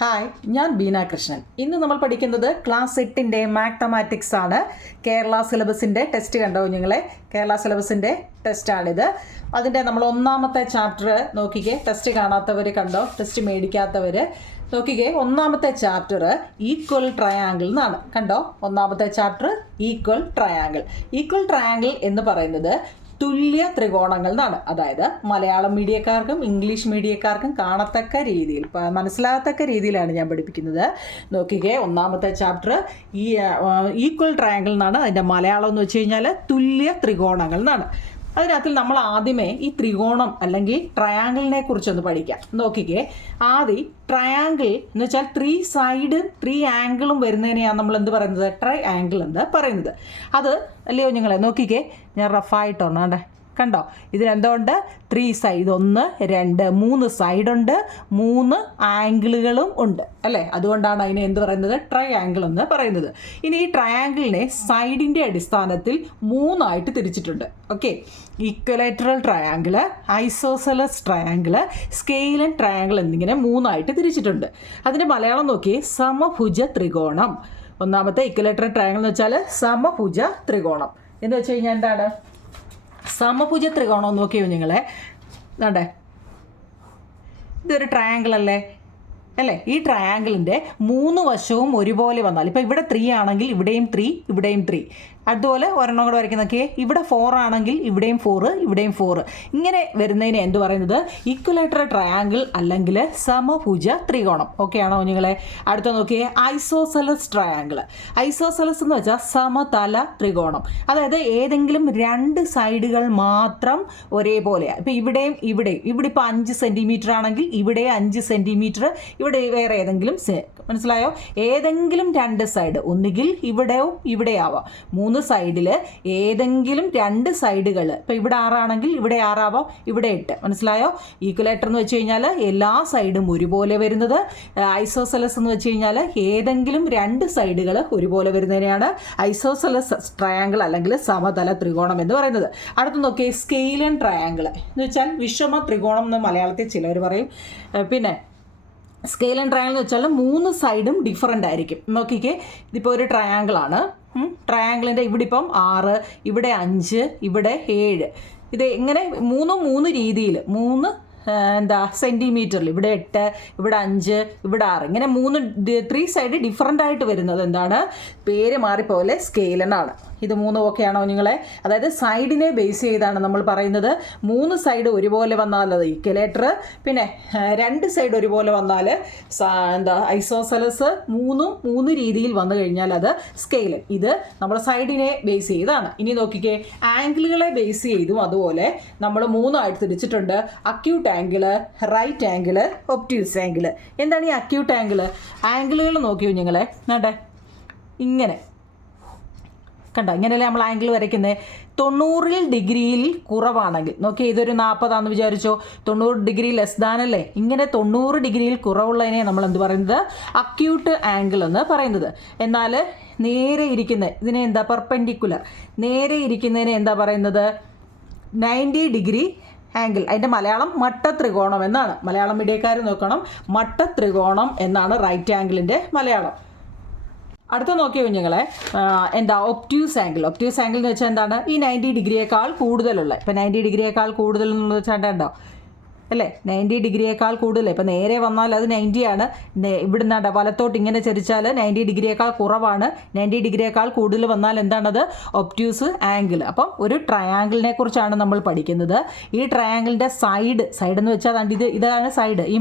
Hi, ഞാൻ ബീന കൃഷ്ണൻ. ഇന്ന് നമ്മൾ പഠിക്കുന്നത് ക്ലാസ് 8 മാത്തമാറ്റിക്സ് ആണ്. കേരള സിലബസിൻ്റെ ടെസ്റ്റ് കണ്ടോ നിങ്ങളെ? കേരള സിലബസിൻ്റെ ടെസ്റ്റാണിത്. അതിൻ്റെ നമ്മൾ ഒന്നാമത്തെ ചാപ്റ്റർ നോക്കിക്കേ. ടെസ്റ്റ് കാണാത്തവർ കണ്ടോ, ടെസ്റ്റ് മേടിക്കാത്തവർ നോക്കിക്കേ. ഒന്നാമത്തെ ചാപ്റ്റർ ഈക്വൽ ട്രയാങ്കിൾ എന്നാണ്. കണ്ടോ, ഒന്നാമത്തെ chapter equal triangle. Equal triangle എന്ന് പറയുന്നത് തുല്യ ത്രികോണങ്ങൾ എന്നാണ്. അതായത് മലയാളം മീഡിയക്കാർക്കും ഇംഗ്ലീഷ് മീഡിയക്കാർക്കും കാണത്തക്ക രീതിയിൽ, മനസ്സിലാകത്തക്ക രീതിയിലാണ് ഞാൻ പഠിപ്പിക്കുന്നത്. നോക്കിക്കേ, ഒന്നാമത്തെ ചാപ്റ്റർ ഈക്വൽ ട്രയാങ്കിൾ എന്നാണ്. അതിൻ്റെ മലയാളം എന്ന് വെച്ച് കഴിഞ്ഞാൽ തുല്യ ത്രികോണങ്ങൾ എന്നാണ്. അതിനകത്തിൽ നമ്മൾ ആദ്യമേ ഈ ത്രികോണം അല്ലെങ്കിൽ ട്രയാങ്കിളിനെ കുറിച്ചൊന്ന് പഠിക്കാം. നോക്കിക്കേ, ആദ്യം ട്രയാങ്കിൾ എന്ന് വെച്ചാൽ 3 സൈഡ് 3 ആംഗിളും വരുന്നതിനെയാണ് നമ്മൾ എന്ത് പറയുന്നത്? ട്രൈ ആംഗിൾ എന്ന് പറയുന്നത്. അത് അല്ലയോ നിങ്ങളെ? നോക്കിക്കേ, ഞാൻ റഫായിട്ടൊന്നാണ്ടേ കണ്ടോ, ഇതിനെന്തുകൊണ്ട് 3 സൈഡ്, 1 2 3 സൈഡുണ്ട്, 3 ആംഗിളുകളും ഉണ്ട് അല്ലേ? അതുകൊണ്ടാണ് അതിനെ എന്ത് പറയുന്നത്? ട്രൈ ആംഗിൾ എന്ന് പറയുന്നത്. ഇനി ഈ ട്രയാങ്കിളിനെ സൈഡിൻ്റെ അടിസ്ഥാനത്തിൽ 3 ആയിട്ട് തിരിച്ചിട്ടുണ്ട്. Okay, equilateral triangle, isosceles triangle, scalene triangle എന്നിങ്ങനെ 3 ആയിട്ട് തിരിച്ചിട്ടുണ്ട്. അതിൻ്റെ മലയാളം നോക്കിയേ, സമഭുജ ത്രികോണം. ഒന്നാമത്തെ ഈക്വലേറ്ററൽ ട്രയാങ്കിൾ എന്ന് വെച്ചാൽ സമഭുജ ത്രികോണം എന്ന് വെച്ച് കഴിഞ്ഞാൽ എന്താണ്? സമഭുജ ത്രികോണം നോക്കിയോ നിങ്ങളെ? വേണ്ടേ, ഇതൊരു ട്രയാങ്കിൾ അല്ലേ? ഈ ട്രയാങ്കിളിൻ്റെ 3 വശവും ഒരുപോലെ വന്നാൽ, ഇപ്പോൾ ഇവിടെ 3 ആണെങ്കിൽ ഇവിടെയും 3, ഇവിടെയും 3, അതുപോലെ ഒരെണ്ണം കൂടെ വരയ്ക്കുന്നൊക്കെ ഇവിടെ 4 ആണെങ്കിൽ ഇവിടെയും 4, ഇവിടെയും 4, ഇങ്ങനെ വരുന്നതിന് എന്ത് പറയുന്നത്? ഈക്വലേറ്ററൽ ട്രയാങ്കിൾ അല്ലെങ്കിൽ സമഭുജ ത്രികോണം. ഓക്കെ ആണോ നിങ്ങളെ? അടുത്ത നോക്കിയേ, ഐസോസെലസ് ട്രയാങ്കിൾ. ഐസോസെലസ് എന്ന് വെച്ചാൽ സമതല ത്രികോണം. അതായത് ഏതെങ്കിലും 2 സൈഡുകൾ മാത്രം ഒരേപോലെയാണ്. ഇപ്പോൾ ഇവിടെയും ഇവിടെ ഇപ്പോൾ 5 സെൻറ്റിമീറ്റർ ആണെങ്കിൽ ഇവിടെ 5 സെൻറ്റിമീറ്റർ, ഇവിടെ വേറെ ഏതെങ്കിലും, മനസ്സിലായോ? ഏതെങ്കിലും 2 സൈഡ്, ഒന്നുകിൽ ഇവിടെയോ ഇവിടെ ആവാം. 3 സൈഡിൽ ഏതെങ്കിലും 2 സൈഡുകൾ, ഇപ്പോൾ ഇവിടെ 6 ആണെങ്കിൽ ഇവിടെ 6 ആവാം, ഇവിടെ 8. മനസ്സിലായോ? ഈക്വലേറ്റർ എന്ന് വെച്ച് കഴിഞ്ഞാൽ എല്ലാ സൈഡും ഒരുപോലെ വരുന്നത്. ഐസോസെലസ് എന്ന് വെച്ച് കഴിഞ്ഞാൽ ഏതെങ്കിലും 2 സൈഡുകൾ ഒരുപോലെ വരുന്നതിനെയാണ് ഐസോസെലസ് ട്രയാങ്കിൾ അല്ലെങ്കിൽ സമതല ത്രികോണം എന്ന് പറയുന്നത്. അടുത്ത് നോക്കിയേ, സ്കെയിലൻ ട്രയാങ്കിൾ എന്ന് വെച്ചാൽ വിഷമ ത്രികോണം എന്ന് മലയാളത്തിൽ ചിലർ പറയും. പിന്നെ സ്കെയിലൻ ട്രയാങ്കിൾ എന്ന് വെച്ചാൽ 3 സൈഡും ഡിഫറൻ്റ് ആയിരിക്കും. നോക്കിക്കേ, ഇതിപ്പോൾ ഒരു ട്രയാങ്കിളാണ്. ട്രയാങ്കിളിൻ്റെ ഇവിടെ ഇപ്പം 6, ഇവിടെ 5, ഇവിടെ 7. ഇത് എങ്ങനെ 3 രീതിയിൽ, 3 സെൻറ്റിമീറ്ററിൽ, ഇവിടെ 8, ഇവിടെ 5, ഇവിടെ 6, ഇങ്ങനെ 3 സൈഡ് ഡിഫറൻ്റ് ആയിട്ട് വരുന്നത് എന്താണ്? പേര് മാറിപ്പോലെ സ്കെയിലനാണ്. ഇത് 3 ഓക്കെയാണോ നിങ്ങളെ? അതായത് സൈഡിനെ ബേസ് ചെയ്താണ് നമ്മൾ പറയുന്നത്. 3 സൈഡ് ഒരുപോലെ വന്നാൽ അത് ഈക്വലേറ്റർ, പിന്നെ 2 സൈഡ് ഒരുപോലെ വന്നാൽ ഐസോസെലസ്, 3 രീതിയിൽ വന്നു കഴിഞ്ഞാൽ അത് സ്കെയിലൻ. ഇത് നമ്മൾ സൈഡിനെ ബേസ് ചെയ്താണ്. ഇനി നോക്കിക്കേ, ആംഗിളുകളെ ബേസ് ചെയ്തും അതുപോലെ നമ്മൾ 3 ആയിട്ട് തിരിച്ചിട്ടുണ്ട്. Acute angle, right angle, obtuse angle. എന്താണ് ഈ അക്യൂട്ട് ആംഗിള്? ആംഗിളുകൾ നോക്കിയോ നിങ്ങളെ? വേണ്ടേ, ഇങ്ങനെ കണ്ടോ, ഇങ്ങനെയല്ലേ നമ്മൾ ആംഗിൾ വരയ്ക്കുന്നത്? 90 ഡിഗ്രിയിൽ കുറവാണെങ്കിൽ, നോക്കി ഇതൊരു 40 ആണെന്ന് വിചാരിച്ചോ, 90 ഡിഗ്രി ലെസ് ദാൻ അല്ലേ? ഇങ്ങനെ 90 ഡിഗ്രിയിൽ കുറവുള്ളതിനെ നമ്മൾ എന്ത് പറയുന്നത്? അക്യൂട്ട് ആംഗിൾ എന്ന് പറയുന്നത്. എന്നാൽ നേരെ ഇരിക്കുന്ന ഇതിനെ എന്താ? പെർപെൻഡിക്കുലർ. നേരെ ഇരിക്കുന്നതിനെ എന്താ പറയുന്നത്? 90 ഡിഗ്രി ആംഗിൾ. അതിൻ്റെ മലയാളം മട്ടത്രികോണം എന്നാണ്. മലയാളം മീഡിയക്കാർ നോക്കണം, മട്ടത്രികോണം എന്നാണ് റൈറ്റ് ആംഗിളിൻ്റെ മലയാളം. അടുത്ത നോക്കിയോ കുഞ്ഞുങ്ങളെ, ഒബ്റ്റ്യൂസ് ആംഗിൾ. ഒബ്റ്റ്യൂസ് ആംഗിൾ എന്ന് വെച്ചാൽ എന്താണ്? ഈ 90 ഡിഗ്രിയേക്കാൾ കൂടുതലുള്ള, ഇപ്പം 90 ഡിഗ്രിയേക്കാൾ കൂടുതൽ എന്ന് വെച്ചാൽ ഉണ്ടോ അല്ലേ? 90 ഡിഗ്രിയേക്കാൾ കൂടുതൽ. ഇപ്പം നേരെ വന്നാൽ അത് 90 ആണ്. ഇവിടുന്ന് വലത്തോട്ട് ഇങ്ങനെ ചരിച്ചാൽ 90 ഡിഗ്രിയേക്കാൾ കുറവാണ്. 90 ഡിഗ്രിയേക്കാൾ കൂടുതൽ വന്നാൽ എന്താണത്? Obtuse angle. അപ്പം ഒരു ട്രയാങ്കിളിനെ കുറിച്ചാണ് നമ്മൾ പഠിക്കുന്നത്. ഈ ട്രയാങ്കിളിൻ്റെ സൈഡ് എന്ന് വെച്ചാൽ ഇതാണ് സൈഡ്. ഈ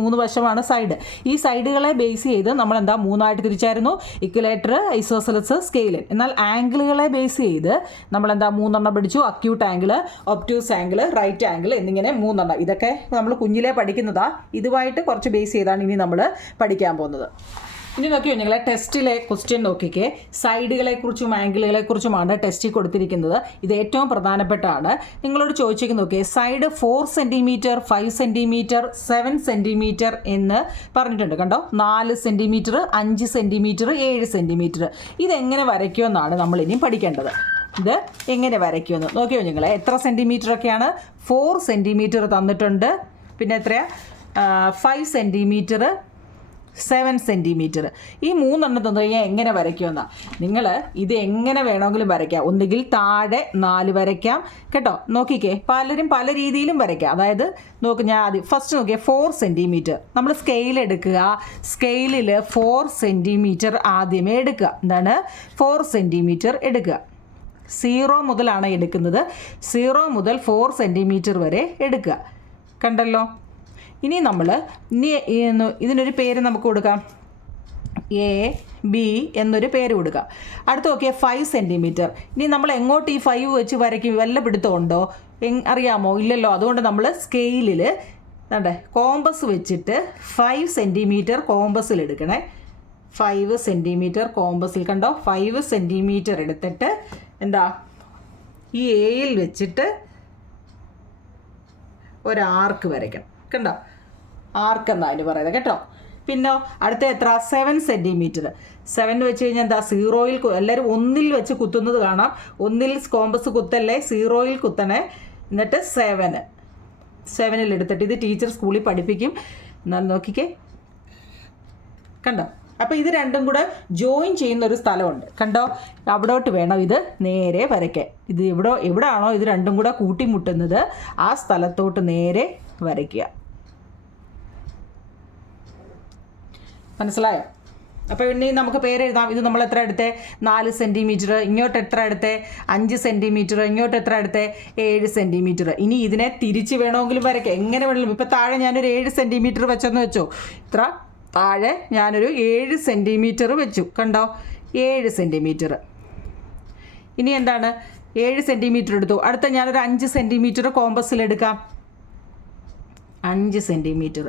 3 വശമാണ് സൈഡ്. ഈ സൈഡുകളെ ബേസ് ചെയ്ത് നമ്മൾ 3 ആയിട്ട് തിരിച്ചായിരുന്നു. Equilateral, isosceles, സ്കെയിലൻ. എന്നാൽ ആംഗിളുകളെ ബേസ് ചെയ്ത് നമ്മൾ 3 പഠിച്ചു. Acute angle, obtuse angle, right angle എന്നിങ്ങനെ 3. ഇതൊക്കെ നമ്മൾ കുഞ്ഞിലെ പഠിക്കുന്നതാ. ഇതുമായിട്ട് കുറച്ച് ബേസ് ചെയ്താണ് ഇനി നമ്മൾ പഠിക്കാൻ പോകുന്നത്. ഇനി നോക്കിയോ നിങ്ങളെ, ടെസ്റ്റിലെ ക്വസ്റ്റ്യൻ നോക്കിക്കേ. സൈഡുകളെക്കുറിച്ചും ആംഗിളുകളെക്കുറിച്ചുമാണ് ടെസ്റ്റിൽ കൊടുത്തിരിക്കുന്നത്. ഇത് ഏറ്റവും പ്രധാനപ്പെട്ടാണ്. നിങ്ങളോട് ചോദിച്ചേക്ക് നോക്കിയേ, സൈഡ് 4 സെൻറ്റിമീറ്റർ, 5 സെൻറ്റിമീറ്റർ, 7 സെൻറ്റിമീറ്റർ എന്ന് പറഞ്ഞിട്ടുണ്ട്. കണ്ടോ, 4 സെൻറ്റിമീറ്റർ, 5 സെൻറ്റിമീറ്റർ, 7 സെൻറ്റിമീറ്റർ. ഇതെങ്ങനെ വരയ്ക്കുമെന്നാണ് നമ്മളിനി പഠിക്കേണ്ടത്. ഇത് എങ്ങനെ വരയ്ക്കുമെന്ന് നോക്കിയോ നിങ്ങൾ. എത്ര സെൻറ്റിമീറ്ററൊക്കെയാണ്? 4 സെൻറ്റിമീറ്റർ തന്നിട്ടുണ്ട്. പിന്നെ എത്രയാ? 5 സെൻറ്റിമീറ്റർ, 7 സെൻറ്റിമീറ്റർ. ഈ 3 എണ്ണം തന്നു കഴിഞ്ഞാൽ എങ്ങനെ വരയ്ക്കുമെന്നാണ്. നിങ്ങൾ ഇത് എങ്ങനെ വേണമെങ്കിലും വരയ്ക്കാം. ഒന്നുകിൽ താഴെ 4 വരയ്ക്കാം കേട്ടോ. നോക്കിക്കേ, പലരും പല രീതിയിലും വരയ്ക്കാം. അതായത് നോക്ക്, ഞാൻ ആദ്യം ഫസ്റ്റ് നോക്കിയാൽ 4 സെൻറ്റിമീറ്റർ നമ്മൾ സ്കെയിൽ എടുക്കുക. സ്കെയിലിൽ 4 സെൻറ്റിമീറ്റർ ആദ്യമേ എടുക്കുക. എന്താണ്? 4 സെൻറ്റിമീറ്റർ എടുക്കുക. 0 മുതലാണ് എടുക്കുന്നത്. 0 മുതൽ 4 സെൻറ്റിമീറ്റർ വരെ എടുക്കുക. കണ്ടല്ലോ. ഇനി നമ്മൾ ഇതിനൊരു പേര് നമുക്ക് കൊടുക്കാം. AB എന്നൊരു പേര് കൊടുക്കാം. അടുത്ത് നോക്കിയാൽ 5 സെൻറ്റിമീറ്റർ. ഇനി നമ്മൾ എങ്ങോട്ട് ഈ 5 വെച്ച് വരയ്ക്കും? വല്ല പിടുത്തമുണ്ടോ? അറിയാമോ? ഇല്ലല്ലോ. അതുകൊണ്ട് നമ്മൾ സ്കെയിലിൽ കോമ്പസ് വെച്ചിട്ട് 5 സെൻറ്റിമീറ്റർ കോമ്പസിൽ എടുക്കണേ. 5 സെൻറ്റിമീറ്റർ കോമ്പസിൽ കണ്ടോ. 5 സെൻറ്റിമീറ്റർ എടുത്തിട്ട് എന്താ ഈ എയിൽ വെച്ചിട്ട് ഒരു ആർക്ക് വരയ്ക്കണം. കണ്ടോ? ആർക്ക് എന്നാണ് അതിന് പറയുന്നത് കേട്ടോ. പിന്നെ അടുത്ത എത്ര? 7 സെൻറ്റിമീറ്റർ. 7 വെച്ച് കഴിഞ്ഞാൽ എന്താ? 0-യിൽ എല്ലാവരും 1-ൽ വെച്ച് കുത്തുന്നത് കാണാം. 1-ൽ കോമ്പസ് കുത്തല്ലേ, 0-യിൽ കുത്തണേ. എന്നിട്ട് 7-ൽ എടുത്തിട്ട് ഇത് ടീച്ചർ സ്കൂളിൽ പഠിപ്പിക്കും. എന്നാൽ നോക്കിക്കേ, കണ്ടോ? അപ്പോൾ ഇത് രണ്ടും കൂടെ ജോയിൻ ചെയ്യുന്ന ഒരു സ്ഥലമുണ്ട് കണ്ടോ. അവിടോട്ട് വേണം ഇത് നേരെ വരയ്ക്കാൻ. ഇത് എവിടെയാണോ ഇത് രണ്ടും കൂടെ കൂട്ടിമുട്ടുന്നത് ആ സ്ഥലത്തോട്ട് നേരെ വരയ്ക്കുക. മനസ്സിലായോ? അപ്പോൾ ഇനി നമുക്ക് പേരെഴുതാം. ഇത് നമ്മൾ എത്ര എടുത്തേ? 4 സെൻറ്റിമീറ്റർ. ഇങ്ങോട്ട് എത്ര എടുത്തേ? 5 സെൻറ്റിമീറ്റർ. ഇങ്ങോട്ട് എത്ര എടുത്തേ? 7 സെൻറ്റിമീറ്റർ. ഇനി ഇതിനെ തിരിച്ച് വേണമെങ്കിലും വരയ്ക്കാം. എങ്ങനെ വേണമെങ്കിലും. ഇപ്പോൾ താഴെ ഞാനൊരു 7 സെൻറ്റിമീറ്റർ വെച്ചെന്ന് വെച്ചോ. ഇത്ര താഴെ ഞാനൊരു 7 സെൻറ്റിമീറ്റർ വെച്ചു. കണ്ടോ? 7 സെൻറ്റിമീറ്റർ. ഇനി എന്താണ്? 7 സെൻറ്റിമീറ്റർ എടുത്തു. അടുത്ത ഞാനൊരു 5 സെൻറ്റിമീറ്റർ കോമ്പസിലെടുക്കാം. 5 സെൻറ്റിമീറ്റർ.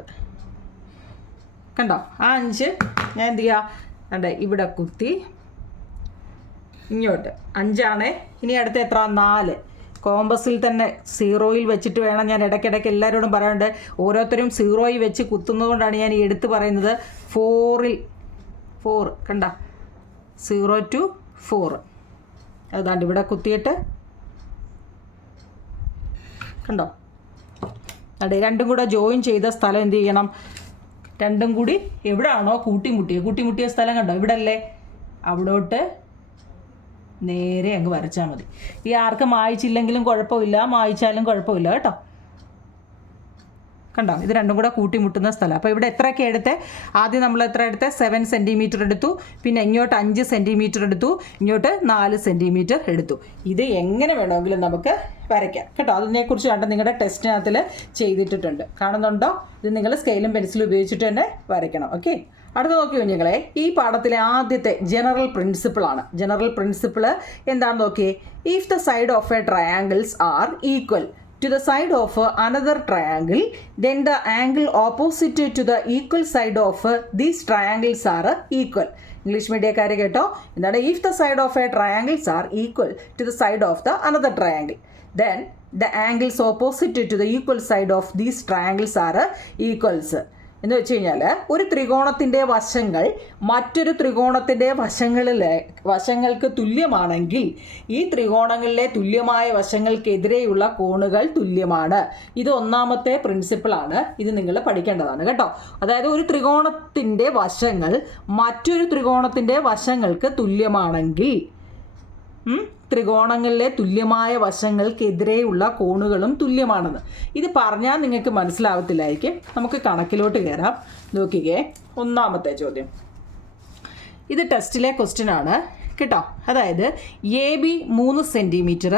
കണ്ടോ? ആ 5 ഞാൻ എന്ത് ചെയ്യുക? കണ്ടേ, ഇവിടെ കുത്തി ഇങ്ങോട്ട് 5 ഇനി അടുത്ത എത്ര? 4. കോമ്പസിൽ തന്നെ 0-യിൽ വെച്ചിട്ട് വേണം. ഞാൻ ഇടയ്ക്കിടയ്ക്ക് എല്ലാവരോടും പറയാറുണ്ട്, ഓരോരുത്തരും 0-യിൽ വെച്ച് കുത്തുന്നത് കൊണ്ടാണ് ഞാൻ ഈ എടുത്ത് പറയുന്നത്. 4 കണ്ട, 0 to 4 അതാണ്ട് ഇവിടെ കുത്തിയിട്ട് കണ്ടോ. അതെ, രണ്ടും കൂടെ ജോയിൻ ചെയ്ത സ്ഥലം എന്ത് ചെയ്യണം? രണ്ടും കൂടി എവിടെയാണോ കൂട്ടിമുട്ടിയ സ്ഥലം കണ്ടോ, ഇവിടെ അല്ലേ, അവിടോട്ട് നേരെ അങ്ങ് വരച്ചാൽ മതി. ഈ ആർക്ക് മായ്ച്ചില്ലെങ്കിലും കുഴപ്പമില്ല, മായ്ച്ചാലും കുഴപ്പമില്ല കേട്ടോ. കണ്ടോ, ഇത് രണ്ടും കൂടെ കൂട്ടിമുട്ടുന്ന സ്ഥലം. അപ്പോൾ ഇവിടെ എത്രയൊക്കെ എടുത്തേ? ആദ്യം നമ്മൾ എത്ര എടുത്തേ? 7 സെൻറ്റിമീറ്റർ എടുത്തു. പിന്നെ ഇങ്ങോട്ട് 5 സെൻറ്റിമീറ്റർ എടുത്തു. ഇങ്ങോട്ട് 4 സെൻറ്റിമീറ്റർ എടുത്തു. ഇത് എങ്ങനെ വേണമെങ്കിലും നമുക്ക് വരയ്ക്കാം കേട്ടോ. അതിനെക്കുറിച്ച് കണ്ട് നിങ്ങളുടെ ടെസ്റ്റിനകത്തിൽ ചെയ്തിട്ടുണ്ട്, കാണുന്നുണ്ടോ? ഇത് നിങ്ങൾ സ്കെയിലും പെൻസിലും ഉപയോഗിച്ചിട്ട് തന്നെ വരയ്ക്കണം. ഓക്കെ, അടുത്ത നോക്കി കുഞ്ഞുങ്ങളെ, ഈ പാഠത്തിലെ ആദ്യത്തെ ജനറൽ പ്രിൻസിപ്പിളാണ്. ജനറൽ പ്രിൻസിപ്പിൾ എന്താണെന്ന് നോക്കിയേ. If the side of A triangles are equal to the side of another triangle, then the angle opposite to the equal side of these triangles are equal. English മീഡിയക്കാരെ കേട്ടോ, എന്താണ്? If the side of a triangles are equal to the side of the another triangle, then the angles opposite to the equal side of these triangles are equals. എന്ന് വെച്ച് കഴിഞ്ഞാൽ ഒരു ത്രികോണത്തിൻ്റെ വശങ്ങൾ മറ്റൊരു ത്രികോണത്തിൻ്റെ വശങ്ങൾക്ക് തുല്യമാണെങ്കിൽ ഈ ത്രികോണങ്ങളിലെ തുല്യമായ വശങ്ങൾക്കെതിരെയുള്ള കോണുകൾ തുല്യമാണ്. ഇത് ഒന്നാമത്തെ പ്രിൻസിപ്പിളാണ്. ഇത് നിങ്ങൾ പഠിക്കേണ്ടതാണ് കേട്ടോ. അതായത് ഒരു ത്രികോണത്തിൻ്റെ വശങ്ങൾ മറ്റൊരു ത്രികോണത്തിൻ്റെ വശങ്ങൾക്ക് തുല്യമാണെങ്കിൽ ത്രികോണങ്ങളിലെ തുല്യമായ വശങ്ങൾക്കെതിരെയുള്ള കോണുകളും തുല്യമാണെന്ന്. ഇത് പറഞ്ഞാൽ നിങ്ങൾക്ക് മനസ്സിലാവത്തില്ലായിരിക്കും. നമുക്ക് കണക്കിലോട്ട് കയറാം. നോക്കിക്കേ, ഒന്നാമത്തെ ചോദ്യം. ഇത് ടെസ്റ്റിലെ ക്വസ്റ്റ്യൻ ആണ് കേട്ടോ. അതായത് AB 3 centimetre,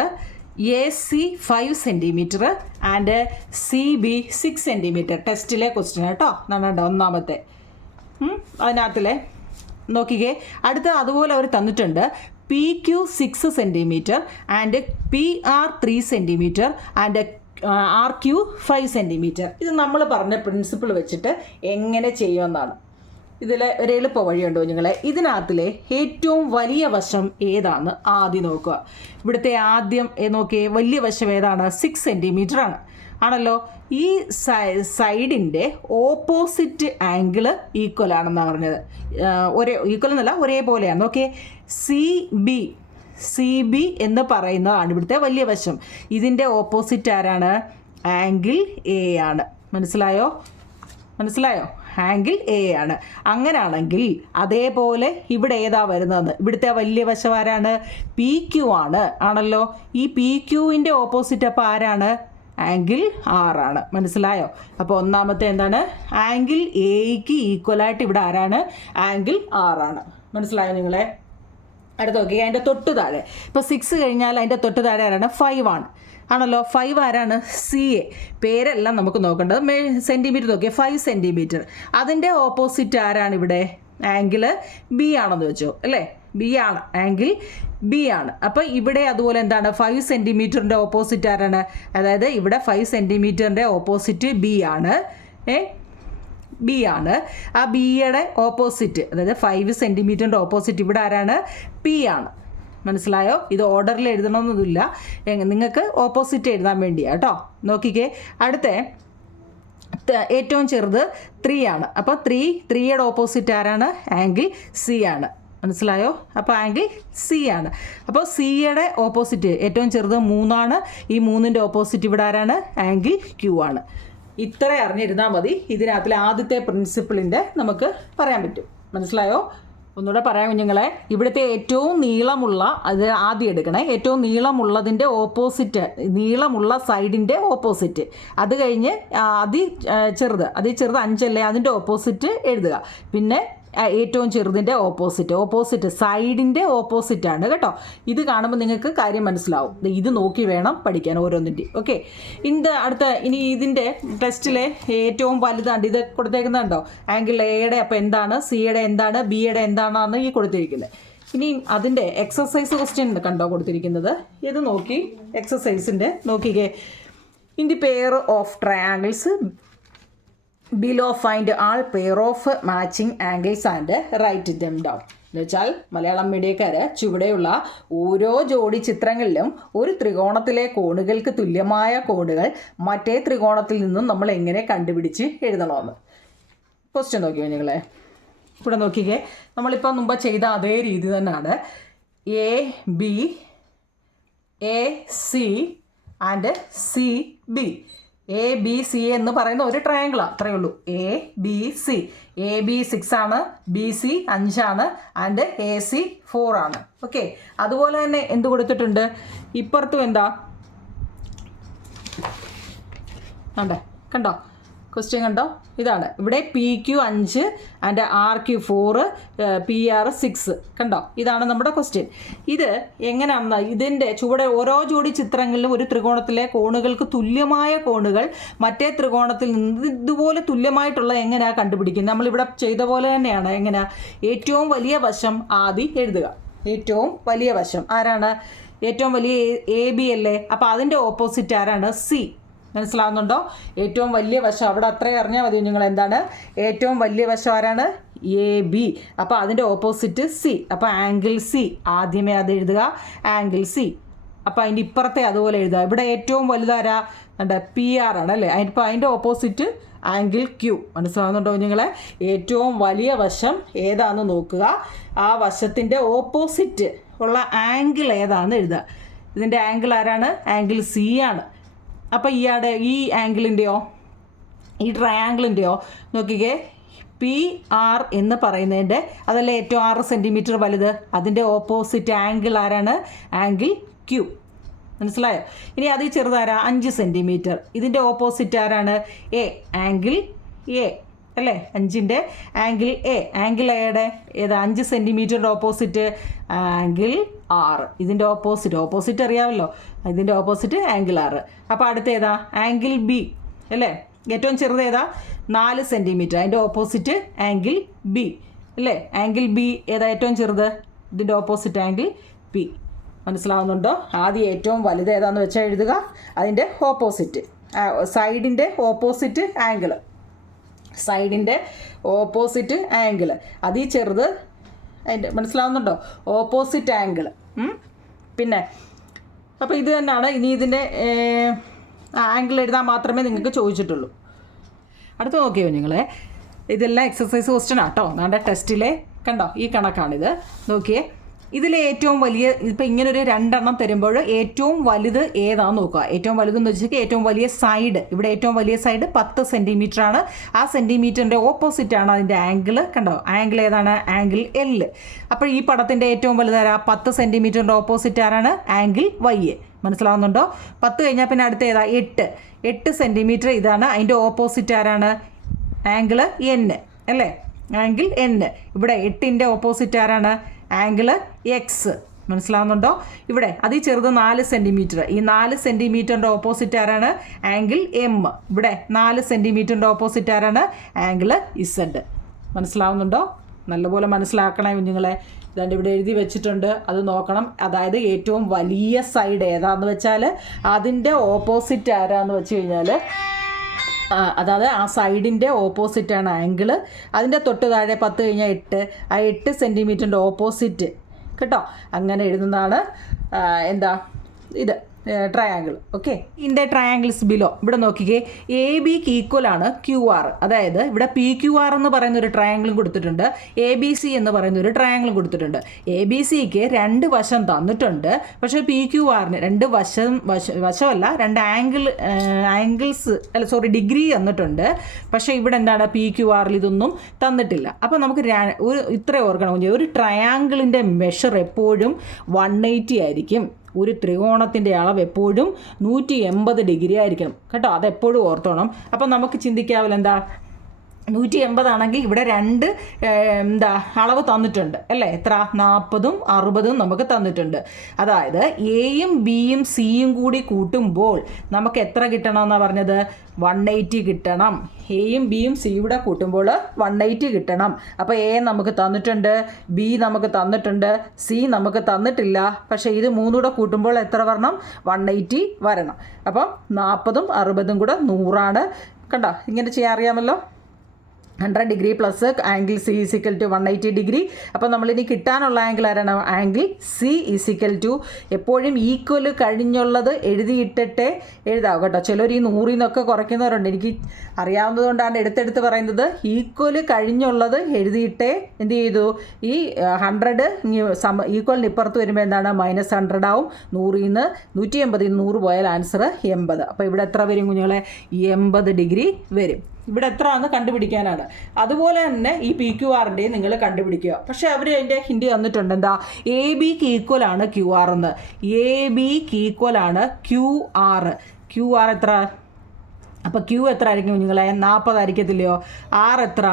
AC 5 centimetre and CB 6 centimetre. ടെസ്റ്റിലെ ക്വസ്റ്റ്യൻ കേട്ടോ. എന്നാണ് ഒന്നാമത്തെ. അതിനകത്തിലെ നോക്കിക്കേ, അടുത്ത അതുപോലെ അവർ തന്നിട്ടുണ്ട്. PQ 6 centimetre and PR 3 centimetre and RQ 5 centimetre. ഇത് നമ്മൾ പറഞ്ഞ പ്രിൻസിപ്പിൾ വെച്ചിട്ട് എങ്ങനെ ചെയ്യുമെന്നാണ്. ഇതിൽ ഒരു എളുപ്പ വഴിയുണ്ടോ നിങ്ങളെ? ഇതിനകത്തിലെ ഏറ്റവും വലിയ വശം ഏതാണ് ആദ്യം നോക്കുക. ഇവിടുത്തെ ആദ്യം നോക്കിയേ, വലിയ വശം ഏതാണ്? 6 സെൻറ്റിമീറ്റർ ആണ്. ആണല്ലോ. ഈ സൈഡിൻ്റെ ഓപ്പോസിറ്റ് ആംഗിള് ഈക്വൽ ആണെന്നാണ് പറഞ്ഞത്. ഈക്വൽ എന്നല്ല, ഒരേപോലെയാണ്. ഓക്കെ, സി ബി എന്ന് പറയുന്നതാണ് ഇവിടുത്തെ വലിയ വശം. ഇതിൻ്റെ ഓപ്പോസിറ്റ് ആരാണ്? ആംഗിൾ എ ആണ്. മനസ്സിലായോ? ആംഗിൾ എ ആണ്. അങ്ങനെയാണെങ്കിൽ അതേപോലെ ഇവിടെ ഏതാ വരുന്നതെന്ന്, ഇവിടുത്തെ വലിയ വശം ആരാണ്? പി ക്യു ആണല്ലോ. ഈ പി ക്യുവിൻ്റെ ഓപ്പോസിറ്റ് അപ്പോൾ ആരാണ്? ആംഗിൾ ആറാണ്. മനസ്സിലായോ? അപ്പോൾ ഒന്നാമത്തെ എന്താണ്? ആംഗിൾ എക്ക് ഈക്വലായിട്ട് ഇവിടെ ആരാണ്? ആംഗിൾ ആറാണ്. മനസ്സിലായോ നിങ്ങളെ? അടുത്ത് നോക്കി, അതിൻ്റെ തൊട്ട് താഴെ ഇപ്പോൾ 6 കഴിഞ്ഞാൽ അതിൻ്റെ തൊട്ട് താഴെ ആരാണ്? 5 ആണല്ലോ. 5 ആരാണ്? C A. പേരെല്ലാം നമുക്ക് നോക്കേണ്ടത് സെൻറ്റിമീറ്റർ നോക്കിയാൽ 5 സെൻറ്റിമീറ്റർ. അതിൻ്റെ ഓപ്പോസിറ്റ് ആരാണ് ഇവിടെ? ആംഗിൾ ബി ആണെന്ന് വെച്ചോ അല്ലേ? ബി ആണ്, ആംഗിൾ ബി ആണ്. അപ്പോൾ ഇവിടെ അതുപോലെ എന്താണ്? 5 സെൻറ്റിമീറ്ററിൻ്റെ ഓപ്പോസിറ്റ് ആരാണ്? അതായത് ഇവിടെ 5 സെൻറ്റിമീറ്ററിൻ്റെ ഓപ്പോസിറ്റ് ബി ആണ്. ബി ആണ്. ആ ബിയുടെ ഓപ്പോസിറ്റ്, അതായത് 5 സെൻറ്റിമീറ്ററിൻ്റെ ഓപ്പോസിറ്റ് ഇവിടെ ആരാണ്? പി ആണ്. മനസ്സിലായോ? ഇത് ഓർഡറിൽ എഴുതണമെന്നൊന്നുമില്ല, നിങ്ങൾക്ക് ഓപ്പോസിറ്റ് എഴുതാൻ വേണ്ടിയാണ് കേട്ടോ. നോക്കിക്കേ, അടുത്ത ഏറ്റവും ചെറുത് 3 ആണ്. അപ്പോൾ 3യുടെ ഓപ്പോസിറ്റ് ആരാണ്? ആംഗിൾ സി ആണ്. മനസ്സിലായോ? അപ്പോൾ ആംഗിൾ സി ആണ്. അപ്പോൾ സിയുടെ ഓപ്പോസിറ്റ് ഏറ്റവും ചെറുത് 3 ആണ്. ഈ 3ൻ്റെ ഓപ്പോസിറ്റ് ഇവിടെ ആരാണ്? ആംഗിൾ ക്യൂ ആണ്. ഇത്ര അറിഞ്ഞിരുന്നാൽ മതി. ഇതിനകത്തിലെ ആദ്യത്തെ പ്രിൻസിപ്പിളിൻ്റെ നമുക്ക് പറയാൻ പറ്റും. മനസ്സിലായോ? ഒന്നുകൂടെ പറയാം കുഞ്ഞുങ്ങളെ. ഇവിടുത്തെ ഏറ്റവും നീളമുള്ള, അത് ആദ്യം എടുക്കണേ, ഏറ്റവും നീളമുള്ളതിൻ്റെ ഓപ്പോസിറ്റ്, നീളമുള്ള സൈഡിൻ്റെ ഓപ്പോസിറ്റ്. അത് കഴിഞ്ഞ് ചെറുത് 5 അല്ലേ, അതിൻ്റെ ഓപ്പോസിറ്റ് എഴുതുക. പിന്നെ ഏറ്റവും ചെറുതിൻ്റെ ഓപ്പോസിറ്റ് സൈഡിൻ്റെ ഓപ്പോസിറ്റാണ് കേട്ടോ. ഇത് കാണുമ്പോൾ നിങ്ങൾക്ക് കാര്യം മനസ്സിലാവും. ഇത് നോക്കി വേണം പഠിക്കാൻ ഓരോന്നിൻ്റെ. ഓക്കെ, ഇനി ഇതിൻ്റെ ടെസ്റ്റിലെ ഏറ്റവും വലുതാണ് ഇത് കൊടുത്തേക്കുന്നുണ്ടോ? ആംഗിൾ എയുടെ അപ്പോൾ എന്താണ്, സിയുടെ എന്താണ്, ബിയുടെ എന്താണെന്ന് ഈ കൊടുത്തിരിക്കുന്നത്. ഇനി അതിൻ്റെ എക്സസൈസ് ക്വസ്റ്റ്യൻ കണ്ടോ കൊടുത്തിരിക്കുന്നത്? ഇത് നോക്കി, എക്സസൈസിൻ്റെ നോക്കിക്കേ. In the pair of triangles below find all pair of matching angles and write them down. എന്നുവെച്ചാൽ മലയാളം മീഡിയക്കാർ ചുവടെയുള്ള ഓരോ ജോഡി ചിത്രങ്ങളിലും ഒരു ത്രികോണത്തിലെ കോണുകൾക്ക് തുല്യമായ കോണുകൾ മറ്റേ ത്രികോണത്തിൽ നിന്നും നമ്മൾ എങ്ങനെ കണ്ടുപിടിച്ച് എഴുതണമെന്ന്. ക്വസ്റ്റ്യൻ നോക്കിയോ നിങ്ങളെ? ഇവിടെ നോക്കിക്കേ, നമ്മളിപ്പോൾ മുമ്പ് ചെയ്ത അതേ രീതി തന്നെയാണ്. A B, A C and C B. A B C എന്ന് പറയുന്ന ഒരു ട്രയാങ്കിളാണ്, അത്രയേ ഉള്ളൂ. A B C. A B 6 ആണ്, ബി സി 5 ആണ്, ആൻഡ് എ സി 4 ആണ്. ഓക്കെ, അതുപോലെ തന്നെ എന്ത് കൊടുത്തിട്ടുണ്ട്? ഇപ്പുറത്തും എന്താ കണ്ടോ? ക്വസ്റ്റ്യൻ കണ്ടോ? ഇതാണ്. ഇവിടെ P Q 5 and R Q 4, P R 6. കണ്ടോ? ഇതാണ് നമ്മുടെ ക്വസ്റ്റ്യൻ. ഇത് എങ്ങനെയാണെന്ന്, ഇതിൻ്റെ ചുവടെ ഓരോ ജോഡി ചിത്രങ്ങളിലും ഒരു ത്രികോണത്തിലെ കോണുകൾക്ക് തുല്യമായ കോണുകൾ മറ്റേ ത്രികോണത്തിൽ നിന്ന് ഇതുപോലെ തുല്യമായിട്ടുള്ള എങ്ങനെയാണ് കണ്ടുപിടിക്കുന്നത്? നമ്മളിവിടെ ചെയ്ത പോലെ തന്നെയാണ്. എങ്ങനെയാണ്? ഏറ്റവും വലിയ വശം ആദ്യം എഴുതുക. ഏറ്റവും വലിയ വശം ആരാണ്? ഏറ്റവും വലിയ എ ബി അല്ലേ? അപ്പോൾ അതിൻ്റെ ഓപ്പോസിറ്റ് ആരാണ്? സി. മനസ്സിലാവുന്നുണ്ടോ? ഏറ്റവും വലിയ വശം അവിടെ അത്രയും അറിഞ്ഞാൽ മതി നിങ്ങൾ. എന്താണ് ഏറ്റവും വലിയ വശം? ആരാണ്? A B. അപ്പോൾ അതിൻ്റെ ഓപ്പോസിറ്റ് സി. അപ്പോൾ ആംഗിൾ സി ആദ്യമേ അത് എഴുതുക, ആംഗിൾ സി. അപ്പോൾ അതിൻ്റെ ഇപ്പുറത്തെ അതുപോലെ എഴുതുക. ഇവിടെ ഏറ്റവും വലുതാരാ? പി ആർ ആണ് അല്ലേ? അപ്പോൾ അതിൻ്റെ ഓപ്പോസിറ്റ് ആംഗിൾ ക്യൂ. മനസ്സിലാവുന്നുണ്ടോ നിങ്ങളെ? ഏറ്റവും വലിയ വശം ഏതാണെന്ന് നോക്കുക, ആ വശത്തിൻ്റെ ഓപ്പോസിറ്റ് ഉള്ള ആംഗിൾ ഏതാണെന്ന് എഴുതുക. ഇതിൻ്റെ ആംഗിൾ ആരാണ്? ആംഗിൾ സി ആണ്. അപ്പോൾ ഈ ആംഗിളിൻ്റെയോ ഈ ട്രയാങ്കിളിൻ്റെയോ നോക്കിക്കേ, പി ആർ എന്ന് പറയുന്നതിൻ്റെ അതല്ലേ ഏറ്റവും 6 സെൻറ്റിമീറ്റർ വലുത്, അതിൻ്റെ ഓപ്പോസിറ്റ് ആംഗിൾ ആരാണ്? Angle Q. മനസ്സിലായോ? ഇനി അതിൽ ചെറുതാരാ? 5 സെൻറ്റിമീറ്റർ. ഇതിൻ്റെ ഓപ്പോസിറ്റ് ആരാണ്? എ, ആംഗിൾ എ അല്ലേ? 5ൻ്റെ ആംഗിൾ എ. ആംഗിൾ എയുടെ ഏതാ? 5 സെൻറ്റിമീറ്ററിൻ്റെ ഓപ്പോസിറ്റ് ആംഗിൾ 6. ഇതിൻ്റെ ഓപ്പോസിറ്റ് അറിയാമല്ലോ, ഇതിൻ്റെ ഓപ്പോസിറ്റ് ആംഗിൾ 6. അപ്പോൾ അടുത്ത ഏതാ? ആംഗിൾ ബി അല്ലേ? ഏറ്റവും ചെറുത് ഏതാ? 4 സെൻറ്റിമീറ്റർ. അതിൻ്റെ ഓപ്പോസിറ്റ് ആംഗിൾ ബി അല്ലേ? ആംഗിൾ ബി ഏതാ ഏറ്റവും ചെറുത്? ഇതിൻ്റെ ഓപ്പോസിറ്റ് ആംഗിൾ പി. മനസ്സിലാവുന്നുണ്ടോ? ആദ്യം ഏറ്റവും വലുത് ഏതാന്ന് വെച്ചാൽ എഴുതുക, അതിൻ്റെ ഓപ്പോസിറ്റ് സൈഡിൻ്റെ ഓപ്പോസിറ്റ് ആംഗിൾ, സൈഡിൻ്റെ ഓപ്പോസിറ്റ് ആംഗിൾ അതിൽ ചെറുത് അതിൻ്റെ. മനസ്സിലാവുന്നുണ്ടോ? Opposite angle. പിന്നെ അപ്പോൾ ഇത് തന്നെയാണ്. ഇനി ഇതിൻ്റെ ആംഗിൾ എഴുതാൻ മാത്രമേ നിങ്ങൾക്ക് ചോദിച്ചിട്ടുള്ളൂ. അടുത്ത് നോക്കിയോ നിങ്ങളെ, ഇതെല്ലാം എക്സസൈസ് ക്വസ്റ്റ്യൻ ആട്ടോ. നമ്മുടെ ടെസ്റ്റിലെ കണ്ടോ ഈ കണക്കാണിത്. നോക്കിയേ, ഇതിലെ ഏറ്റവും വലിയ ഇപ്പം ഇങ്ങനൊരു 2 എണ്ണം തരുമ്പോൾ ഏറ്റവും വലുത് ഏതാണെന്ന് നോക്കുക. ഏറ്റവും വലുതെന്ന് വെച്ചാൽ ഏറ്റവും വലിയ സൈഡ്, ഇവിടെ ഏറ്റവും വലിയ സൈഡ് 10 സെൻറ്റിമീറ്റർ ആണ്. ആ സെൻറ്റിമീറ്ററിൻ്റെ ഓപ്പോസിറ്റാണ് അതിൻ്റെ ആംഗിൾ. കണ്ടോ, ആംഗിൾ ഏതാണ്? Angle L. അപ്പോൾ ഈ പടത്തിൻ്റെ ഏറ്റവും വലുതാരാ? 10 സെൻറ്റിമീറ്ററിൻ്റെ ഓപ്പോസിറ്റ് ആരാണ്? Angle Y. മനസ്സിലാവുന്നുണ്ടോ? 10 കഴിഞ്ഞാൽ പിന്നെ അടുത്ത ഏതാ? 8 സെൻറ്റിമീറ്റർ. ഇതാണ് അതിൻ്റെ ഓപ്പോസിറ്റ് ആരാണ്? ആംഗിൾ എൻ അല്ലേ? Angle N. ഇവിടെ 8ൻ്റെ ഓപ്പോസിറ്റ് ആരാണ്? Angle X. മനസ്സിലാവുന്നുണ്ടോ? ഇവിടെ അതിൽ ചെറുത് 4 സെൻറ്റിമീറ്റർ. ഈ 4 സെൻറ്റിമീറ്ററിൻ്റെ ഓപ്പോസിറ്റ് ആരാണ്? Angle M. ഇവിടെ 4 സെൻറ്റിമീറ്ററിൻ്റെ ഓപ്പോസിറ്റ് ആരാണ്? Angle Z. മനസ്സിലാവുന്നുണ്ടോ? നല്ലപോലെ മനസ്സിലാക്കണേ കുഞ്ഞുങ്ങളെ. ഇതാണ്ട് ഇവിടെ എഴുതി വെച്ചിട്ടുണ്ട്, അത് നോക്കണം. അതായത് ഏറ്റവും വലിയ സൈഡ് ഏതാന്ന് വെച്ചാൽ അതിൻ്റെ ഓപ്പോസിറ്റ് ആരാന്ന് വെച്ച് കഴിഞ്ഞാൽ അതായത് ആ സൈഡിൻ്റെ ഓപ്പോസിറ്റാണ് ആംഗിള്. അതിൻ്റെ തൊട്ട് താഴെ 10 കഴിഞ്ഞാൽ 8, ആ 8 സെൻറ്റിമീറ്ററിൻ്റെ ഓപ്പോസിറ്റ് കേട്ടോ. അങ്ങനെ എഴുതുന്നതാണ് എന്താ ഇത് ട്രയാങ്കിൾ. ഓക്കെ, ഇതിൻ്റെ ട്രയാങ്കിൾസ് ബിലോ. ഇവിടെ നോക്കിക്കേ, എ ബിക്ക് ഈക്വൽ ആണ് ക്യു ആർ. അതായത് ഇവിടെ പി ക്യു ആർ എന്ന് പറയുന്ന ഒരു ട്രയാങ്കിളും കൊടുത്തിട്ടുണ്ട്, എ ബി സി എന്ന് പറയുന്ന ഒരു ട്രയാങ്കിളും കൊടുത്തിട്ടുണ്ട്. എ ബി സിക്ക് 2 വശം തന്നിട്ടുണ്ട്, പക്ഷേ പി ക്യു ആറിന് 2 വശമല്ല 2 ആംഗിൾസ് ഡിഗ്രി തന്നിട്ടുണ്ട്. പക്ഷേ ഇവിടെ എന്താണ്? പി ക്യു ആറിൽ ഇതൊന്നും തന്നിട്ടില്ല. അപ്പോൾ നമുക്ക് ഇത്ര ഓർക്കണം, ഒരു ട്രയാങ്കിളിൻ്റെ മെഷർ എപ്പോഴും 180 ആയിരിക്കും. ഒരു ത്രികോണത്തിൻ്റെ അളവ് എപ്പോഴും 180 ഡിഗ്രി ആയിരിക്കണം കേട്ടോ. അതെപ്പോഴും ഓർത്തോണം. അപ്പം നമുക്ക് ചിന്തിക്കാവില്ല, എന്താ 180 ആണെങ്കിൽ ഇവിടെ 2 അളവ് തന്നിട്ടുണ്ട് അല്ലേ? എത്ര? 40ഉം 60ഉം നമുക്ക് തന്നിട്ടുണ്ട്. അതായത് എയും ബിയും സിയും കൂടി കൂട്ടുമ്പോൾ നമുക്ക് എത്ര കിട്ടണമെന്നാണ് പറഞ്ഞത്? 180 കിട്ടണം. എയും ബിയും സിയുടെ കൂട്ടുമ്പോൾ 180 കിട്ടണം. അപ്പോൾ എ നമുക്ക് തന്നിട്ടുണ്ട്, ബി നമുക്ക് തന്നിട്ടുണ്ട്, സി നമുക്ക് തന്നിട്ടില്ല. പക്ഷേ ഇത് 3 കൂടെ കൂട്ടുമ്പോൾ എത്ര വരണം? 180 വരണം. അപ്പം 40ഉം 60ഉം കൂടെ 100 കണ്ടോ? ഇങ്ങനെ ചെയ്യാൻ അറിയാമല്ലോ. 100 degree plus angle C is equal to 180 degree. അപ്പോൾ നമ്മളിനി കിട്ടാനുള്ള ആംഗിൾ ആരാണ്? Angle C is equal to. എപ്പോഴും ഈക്വൽ കഴിഞ്ഞുള്ളത് എഴുതിയിട്ടിട്ടേ എഴുതാവും കേട്ടോ. ചിലർ ഈ 100 നിന്നൊക്കെ കുറയ്ക്കുന്നവരുണ്ട്. എനിക്ക് അറിയാവുന്നതുകൊണ്ടാണ് എടുത്തെടുത്ത് പറയുന്നത്. ഈക്വൽ കഴിഞ്ഞുള്ളത് എഴുതിയിട്ടേ എന്ത് ചെയ്തു? ഈ 100 ഈക്വലിന് ഇപ്പുറത്ത് വരുമ്പോൾ എന്താണ്? -100 ആവും. 100 നിന്ന് 180 100 പോയാൽ ആൻസർ 80. അപ്പോൾ ഇവിടെ എത്ര വരും കുഞ്ഞുങ്ങളെ? 80 ഡിഗ്രി വരും. ഇവിടെ എത്ര ആണെന്ന് കണ്ടുപിടിക്കാനാണ്. അതുപോലെ തന്നെ ഈ പി ക്യു ആറിൻ്റെയും നിങ്ങൾ കണ്ടുപിടിക്കുക. പക്ഷേ അവർ അതിൻ്റെ ഹിൻഡ് തന്നിട്ടുണ്ട്, എന്താ? എ ബിക്ക് ഈക്വൽ ആണ് ക്യു ആർ എന്ന്. എ ബിക്ക് ഈക്വൽ ആണ് ക്യു ആർ. ക്യു ആർ എത്ര? അപ്പോൾ ക്യു എത്ര ആയിരിക്കും കുഞ്ഞുങ്ങളെ? 40 ആയിരിക്കത്തില്ലയോ? ആർ എത്ര?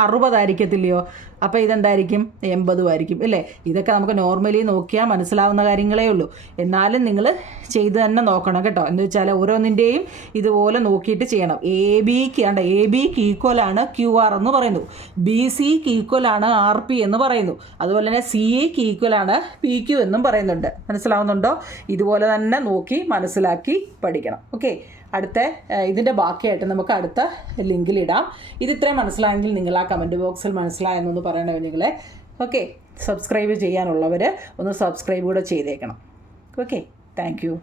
60 ആയിരിക്കത്തില്ലയോ? അപ്പോൾ ഇതെന്തായിരിക്കും? 80 ആയിരിക്കും അല്ലേ? ഇതൊക്കെ നമുക്ക് നോർമലി നോക്കിയാൽ മനസ്സിലാവുന്ന കാര്യങ്ങളേ ഉള്ളൂ. എന്നാലും നിങ്ങൾ ചെയ്ത് തന്നെ നോക്കണം കേട്ടോ. എന്ന് വെച്ചാൽ ഓരോന്നിൻ്റെയും ഇതുപോലെ നോക്കിയിട്ട് ചെയ്യണം. എ ബിക്ക് ഈക്വലാണ് ക്യു ആർ എന്ന് പറയുന്നു, ബി സിക്ക് ഈക്വലാണ് ആർ പി എന്ന് പറയുന്നു, അതുപോലെ തന്നെ സി എക്ക് ഈക്വലാണ് പി ക്യു എന്നും പറയുന്നുണ്ട്. മനസ്സിലാവുന്നുണ്ടോ? ഇതുപോലെ തന്നെ നോക്കി മനസ്സിലാക്കി പഠിക്കണം. ഓക്കെ, അടുത്ത ഇതിൻ്റെ ബാക്കിയായിട്ട് നമുക്ക് അടുത്ത ലിങ്കിലിടാം. ഇത് ഇത്രയും മനസ്സിലായെങ്കിൽ നിങ്ങൾ ആ കമൻറ്റ് ബോക്സിൽ മനസ്സിലായെന്നൊന്ന് പറയണേ നിങ്ങളെ. ഓക്കെ, സബ്സ്ക്രൈബ് ചെയ്യാനുള്ളവർ ഒന്ന് സബ്സ്ക്രൈബ് കൂടെ ചെയ്തേക്കണം. Okay, thank you.